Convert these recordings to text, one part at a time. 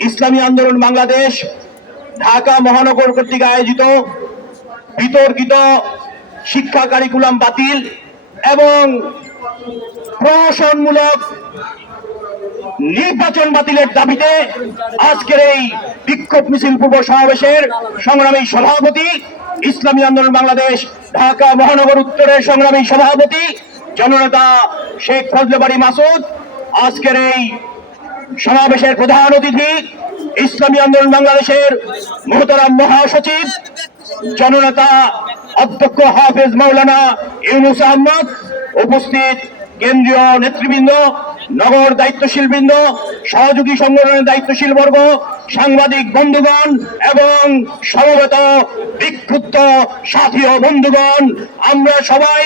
ইসলামী আন্দোলন বাংলাদেশ, ঢাকা মহানগর কর্তৃক আয়োজিত বিতর্কিত শিক্ষা কারিকুলাম বাতিল এবং প্রহসনমূলক নির্বাচন বাতিলের দাবিতে আজকের এই বিক্ষোভ মিছিল পূর্ব সমাবেশের সংগ্রামী সভাপতি ইসলামী আন্দোলন বাংলাদেশ, ঢাকা মহানগর উত্তরের সংগ্রামী সভাপতি জননেতা শেখ ফজলেবাড়ি মাসুদ। আজকের এই সমাবেশের প্রধান অতিথি ইসলামী আন্দোলন বাংলাদেশের মহতারাম মহাসচিব জননেতা অধ্যক্ষ হাফেজ মাওলানা ইউনুস আহমদ। উপস্থিত কেন্দ্রীয় নেতৃবৃন্দ নগর দায়িত্বশীল বৃন্দ সহযোগী সংগঠনের দায়িত্বশীল বর্গ, সাংবাদিক বন্ধুগণ এবং সমবেত বিক্ষুব্ধ সাথী বন্ধুগণ, আমরা সবাই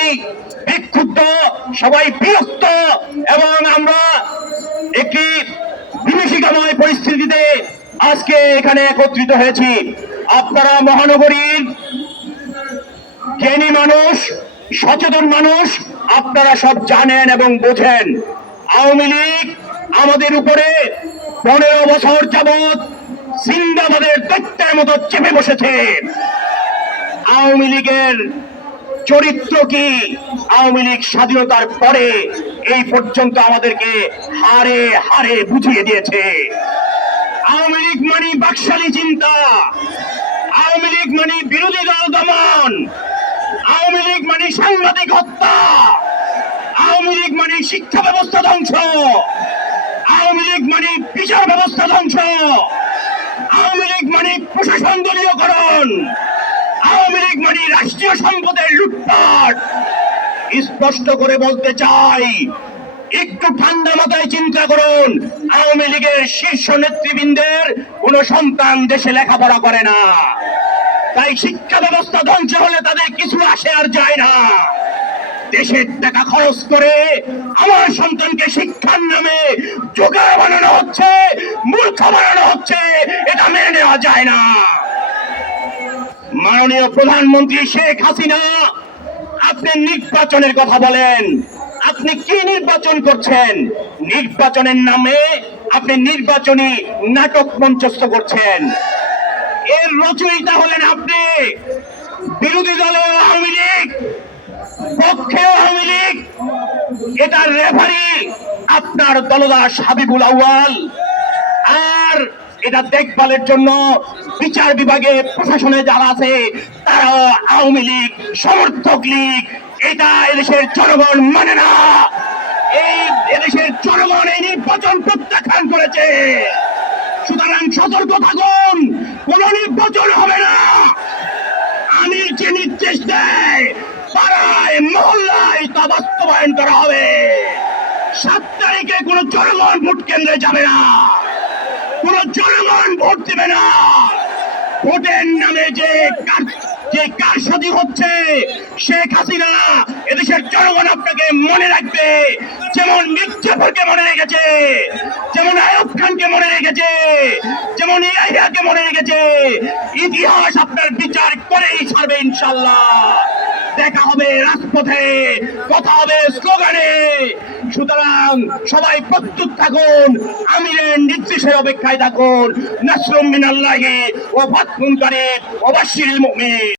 বিক্ষুব্ধ, সবাই বিরক্ত এবং আমরা একটি বিভীষিকাময় পরিস্থিতিতে আজকে এখানে একত্রিত হয়েছি। আপনারা মহানগরীর জ্ঞানী মানুষ, সচেতন মানুষ, আপনারা সব জানেন এবং বোঝেন। আওয়ামী লীগ আমাদের উপরে পনেরো বছর যাবৎ সিন্দাবাদের দৈত্যের মতো চেপে বসেছে। আওয়ামী লীগের চরিত্র কি? আওয়ামী লীগ স্বাধীনতার পরে এই পর্যন্ত আমাদেরকে হারে হারে বুঝিয়ে দিয়েছে। আওয়ামী লীগ মানে বাকশালী চিন্তা। আওয়ামী লীগ মানে বিরোধী দল দমন। আওয়ামী লীগ মানে সাংবাদিক হত্যা। আওয়ামী লীগ মানে শিক্ষা ব্যবস্থা ধ্বংস। আওয়ামী লীগ মানে বিচার ব্যবস্থা ধ্বংস। আওয়ামী লীগ মানে প্রশাসন দলীয়করণ। আওয়ামী লীগ মানে রাষ্ট্রীয় সম্পদের লুটপাট। স্পষ্ট করে বলতে চাই, একটু ঠান্ডা মাথায় চিন্তা করুন, আওয়ামী লীগের শীর্ষ নেতৃবৃন্দের কোন সন্তান দেশে লেখাপড়া করে না। তাই শিক্ষা ব্যবস্থা ধ্বংস হলে তাদের কিছু দেশের টাকা খরচ করে আমার সন্তানকে শিক্ষার নামে জোগাড় বানানো হচ্ছে, মূর্খ বানানো হচ্ছে, এটা মেনে নেওয়া যায় না। মাননীয় প্রধানমন্ত্রী শেখ হাসিনা, আপনি নির্বাচনের কথা বলেন, আপনি কি নির্বাচন করছেন? নির্বাচনের নামে আপনি নির্বাচনী নাটক মঞ্চস্থ করছেন। এর রচয়িতা হলেন আপনি বিরোধী দলের আওয়ামী লীগ। পক্ষে আওয়ামী লীগ, এটার রেফারি আপনার দলদাস হাবিবুল আউয়াল। আর এটা দেখভালের জন্য বিচার বিভাগে প্রশাসনে যারা আছে, তারা আওয়ামী লীগ সমর্থক লীগ। এটা এদেশের জনগণ মানে না। এই এদেশের জনগণ এই নির্বাচন প্রত্যাখ্যান করেছে। সুতরাং সতর্ক থাকুন, কোন নির্বাচন হবে না। যে নির্দেশ দেয়। পাড়ায়, মহল্লায় তা বাস্তবায়ন করা হবে। সাত তারিখে কোন জনগণ ভোট কেন্দ্রে যাবে না। কোন জনগণ ভোট দেবে না। ভোটের নামে যে কার- যে কার কারসাজি হচ্ছে, শেখ হাসিনা এদেশের জনগণ আপনাকে মনে রাখবে। যেমন মির্জাফরকে মনে রেখেছে, যেমন আয়ুব খানকে মনে রেখেছে, যেমন ইয়াহিয়াকে মনে রেখেছে। ইতিহাস আপনার বিচার করেই ছাড়বে ইনশাল্লাহ দেখা হবে রাজপথে, কথা হবে স্লোগানে। সুতরাং সবাই প্রস্তুত থাকুন, আমিরের নির্দেশের অপেক্ষায় থাকুন। নাসরুম মিনাল্লাহি ও ফাতহুন কারীব ও বাশশিরিল মুমিন